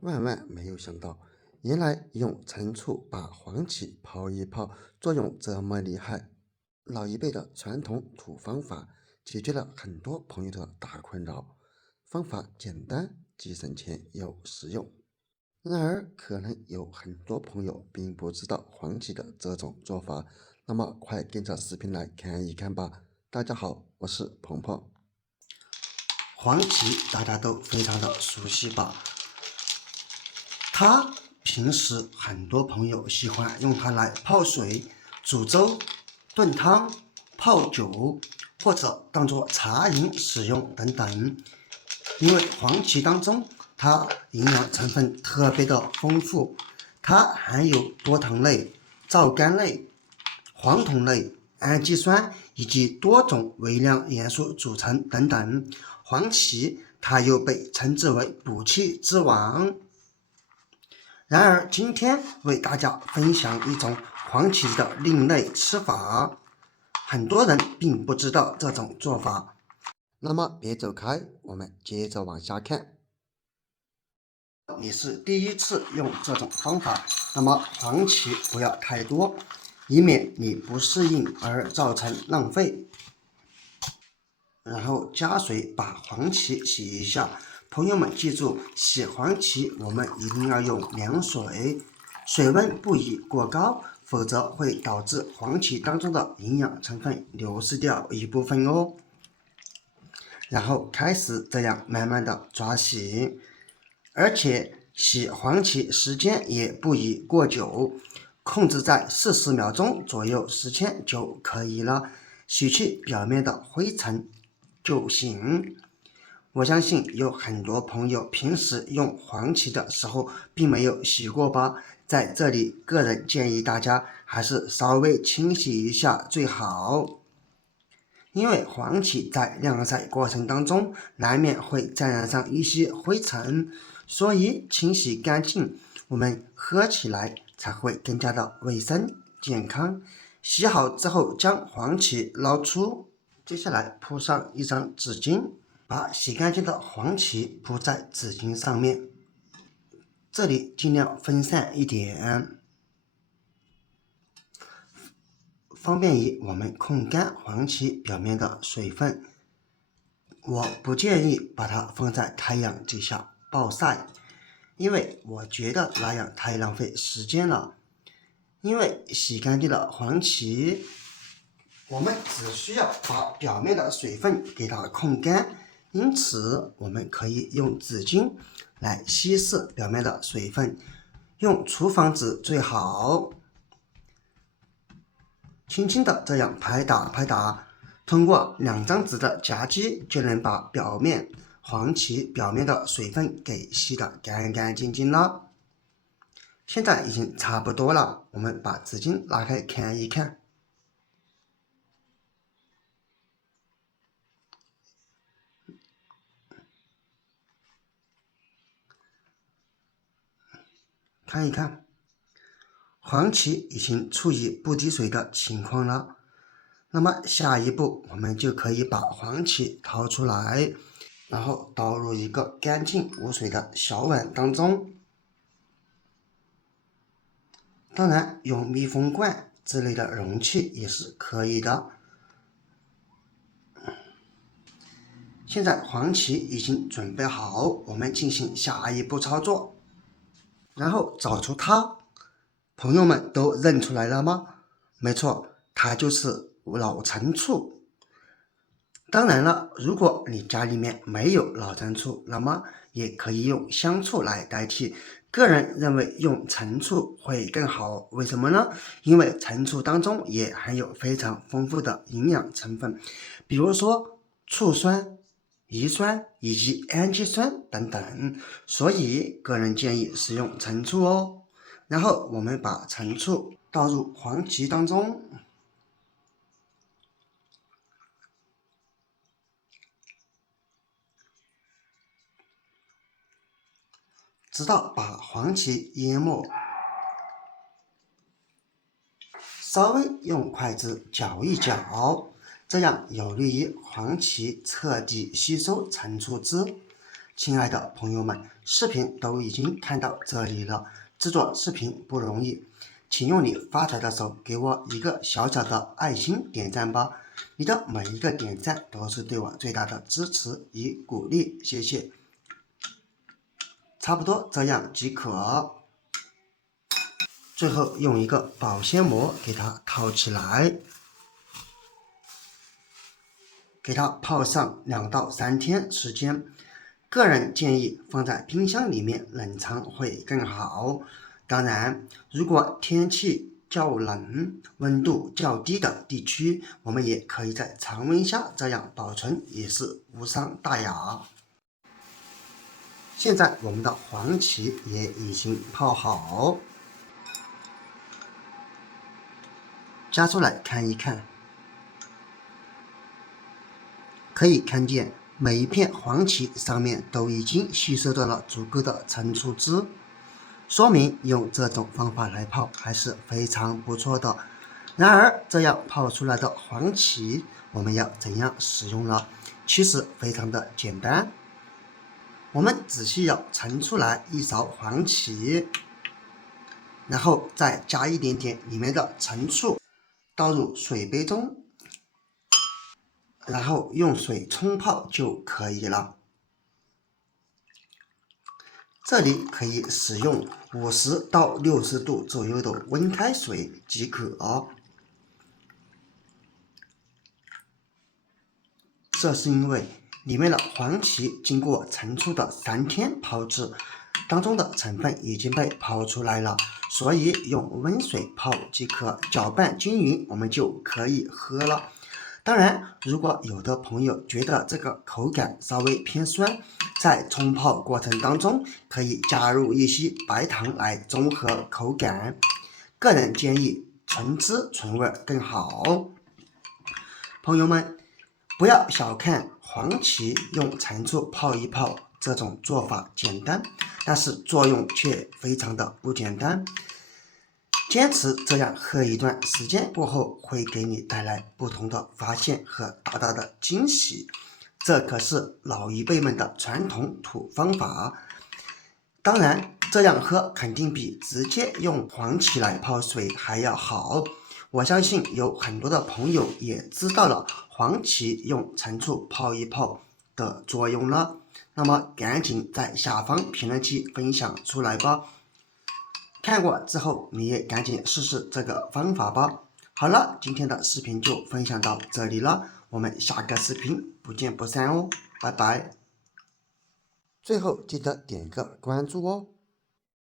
万万没有想到，原来用陈醋把黄芪泡一泡，作用这么厉害。老一辈的传统土方法解决了很多朋友的大困扰，方法简单，既省钱又实用。然而，可能有很多朋友并不知道黄芪的这种做法，那么快跟着视频来看一看吧。大家好，我是鹏鹏。黄芪大家都非常的熟悉吧？它平时很多朋友喜欢用它来泡水、煮粥、炖汤、泡酒，或者当做茶饮使用等等。因为黄芪当中它营养成分特别的丰富，它含有多糖类、皂苷类、黄酮类、氨基酸以及多种微量元素组成等等。黄芪它又被称之为补气之王。然而今天为大家分享一种黄芪的另类吃法，很多人并不知道这种做法。那么别走开，我们接着往下看。你是第一次用这种方法，那么黄芪不要太多，以免你不适应而造成浪费。然后加水把黄芪洗一下。朋友们记住，洗黄芪我们一定要用凉水，水温不宜过高，否则会导致黄芪当中的营养成分流失掉一部分哦。然后开始这样慢慢的抓洗，而且洗黄芪时间也不宜过久，控制在40秒钟左右时间就可以了，洗去表面的灰尘就行。我相信有很多朋友平时用黄芪的时候并没有洗过吧，在这里个人建议大家还是稍微清洗一下最好。因为黄芪在晾晒过程当中难免会沾染上一些灰尘，所以清洗干净，我们喝起来才会更加的卫生健康。洗好之后将黄芪捞出，接下来铺上一张纸巾，把洗干净的黄芪铺在纸巾上面，这里尽量分散一点，方便于我们控干黄芪表面的水分。我不建议把它放在太阳底下暴晒，因为我觉得那样太浪费时间了。因为洗干净的黄芪，我们只需要把表面的水分给它控干，因此我们可以用纸巾来稀释表面的水分，用厨房纸最好。轻轻的这样拍打拍打，通过2张纸的夹击就能把表面黄芪表面的水分给吸得干干净净了。现在已经差不多了，我们把纸巾拉开看一看，看一看，黄芪已经处于不滴水的情况了。那么下一步我们就可以把黄芪掏出来，然后倒入一个干净无水的小碗当中。当然，用密封罐之类的容器也是可以的。现在黄芪已经准备好，我们进行下一步操作。然后找出它，朋友们都认出来了吗？没错，它就是老陈醋。当然了，如果你家里面没有老陈醋，那么也可以用香醋来代替。个人认为用陈醋会更好，为什么呢？因为陈醋当中也含有非常丰富的营养成分，比如说醋酸、乙酸以及氨基酸等等，所以个人建议使用陈醋哦。然后我们把陈醋倒入黄芪当中，直到把黄芪淹没。稍微用筷子搅一搅，这样有利于黄芪彻底吸收陈醋汁。亲爱的朋友们，视频都已经看到这里了，制作视频不容易，请用你发财的手给我一个小小的爱心点赞吧，你的每一个点赞都是对我最大的支持与鼓励，谢谢。差不多这样即可。最后用一个保鲜膜给它套起来，给它泡上2到3天时间。个人建议放在冰箱里面冷藏会更好。当然，如果天气较冷、温度较低的地区，我们也可以在常温下这样保存，也是无伤大雅。现在我们的黄芪也已经泡好，夹出来看一看，可以看见每一片黄芪上面都已经吸收到了足够的陈醋汁，说明用这种方法来泡还是非常不错的。然而，这样泡出来的黄芪，我们要怎样使用呢？其实非常的简单，我们只需要盛出来1勺黄芪，然后再加一点点里面的陈醋，倒入水杯中，然后用水冲泡就可以了。这里可以使用50到60度左右的温开水即可。这是因为里面的黄芪经过陈醋的3天泡制，当中的成分已经被泡出来了，所以用温水泡即可，搅拌均匀，我们就可以喝了。当然，如果有的朋友觉得这个口感稍微偏酸，在冲泡过程当中可以加入一些白糖来中和口感。个人建议纯汁纯味更好。朋友们，不要小看黄芪用陈醋泡一泡，这种做法简单，但是作用却非常的不简单。坚持这样喝一段时间过后，会给你带来不同的发现和大大的惊喜。这可是老一辈们的传统土方法。当然，这样喝肯定比直接用黄芪来泡水还要好。我相信有很多的朋友也知道了黄芪用陈醋泡一泡的作用了，那么赶紧在下方评论区分享出来吧。看过之后你也赶紧试试这个方法吧。好了，今天的视频就分享到这里了，我们下个视频不见不散哦，拜拜。最后记得点个关注哦。